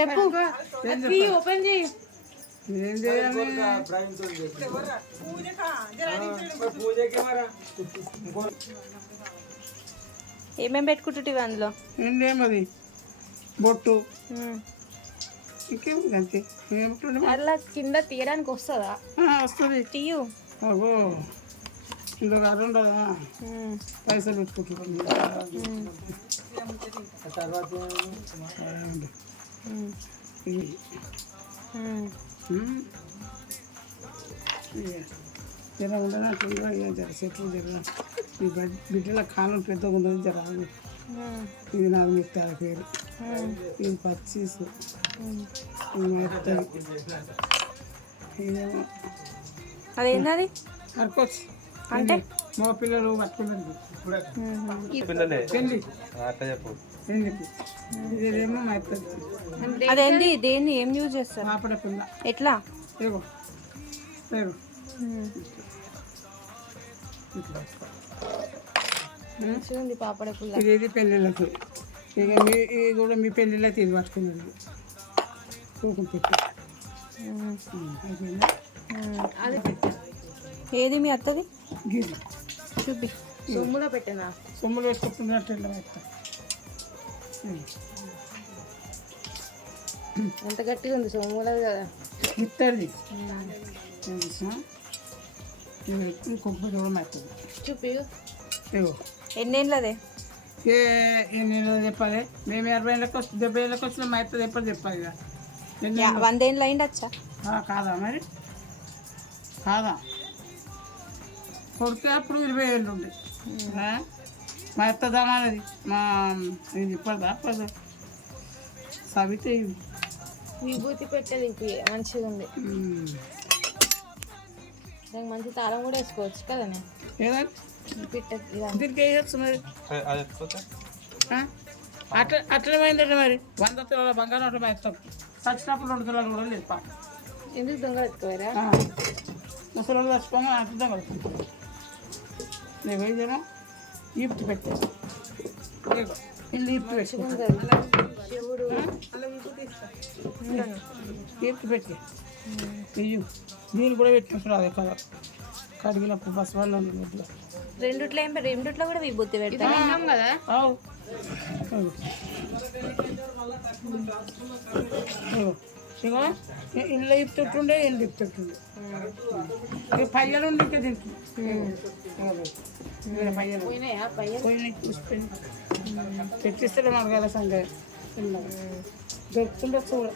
చెప్పు ఓపెన్ చేయి. ఏం చేయాలి? ఏమేమి పెట్టుకుంటుంటివి అందులో? ఏంటేమది బొట్టు ఇంకేముంది అంతే. ఏమిటండి అట్లా కింద తీయడానికి వస్తుందా? వస్తుంది. తీయు. అగో ఇందులో అది ఉండదా పైసలు పెట్టుకుంటున్నాం. జర ఉండనట్టు జర చెట్లు జర ఈ బిడ్డల కాలం పెద్దగా ఉండదు జర. ఇది నాకు మిగతా పేరు. ఇది పచ్చీసు ఇదేమో అదేంది అరకొచ్చి అంటే మా పిల్లలు పట్టుకున్నారు పెళ్ళి పెళ్ళికి. ఇదేమో మా ఇద్దరు. అదేంది దేన్ని ఏం యూజ్ చేస్తారు? మాపడ పిల్ల. ఎట్లా? ఏగో ఏగో ఉంది పాపడ పుల్ల. ఇది పెళ్ళిళ్ళకి. ఇక ఇది కూడా మీ పెళ్ళిళ్ళే తీసి పట్టుకున్నారు. కూకుని పెట్టి అయిపోయిందా? ఏది మీ అత్తది? గిరి చూపి. సొమ్ములో పెట్టినా? సొమ్ములు వేసుకుంటున్నట్టు ఎంత గట్టిగా ఉంది సొమ్ములది కదా. ఇత్తడి కొబ్బరి కూడా మెత్తది. చూపి. ఏగో ఎన్నేళ్ళదే? ఎన్ని చెప్పాలి? మేము 60 ఏళ్ళకి 70 ఏళ్ళకి వచ్చిన మా ఇత్తది ఎప్పుడు చెప్పాలి ఇక. 100 ఏళ్ళు అయిండొచ్చా? కాదా మరి? కాదా కొడితే అప్పుడు 20 ఏళ్ళు ఉండే. మా ఎత్త దమానది మా ఇది ఇప్పటిదా పద సవితే విభూతి పెట్టేది మంచిగా ఉంది. దానికి మంచి తాళం కూడా వేసుకోవచ్చు కదా. ఏదండి దీనికి వేయచ్చు మరి. అట్లనే పోయిందంటే మరి 100 తులాల బంగారం అట్లా మా ఎత్తాం. చచ్చినప్పుడు 2 తులాలు కూడా లేదు పాప. ఎందుకు దొంగ పెట్టుకోరా? ముసలి చచ్చిపోమా అట్లా దొంగ పెట్టుకుంటాం. నేను పోయిందేమో ఈప్తి పెట్టా ఇల్లు ఈప్తి పెట్టుకుంటా. ఈప్తి పెట్టి ఇయ్యు దీన్ని కూడా పెట్టుకుంటున్నా. అదే కదా కడిగినప్పుడు బస్ వాళ్ళు రెండుట్లో కూడా విభూతి పెడతాం కదా. ఇగో ఇల్లు ఇప్పుతుండే ఇల్లు ఇప్పుతుండే పయ్యలు ఉండి ఇంకా దీనికి పయ్యలు పోయినాయి చూసుకొని పెట్టిస్తే మాకు కదా సంగతి దొరుకుతుండే చూడ.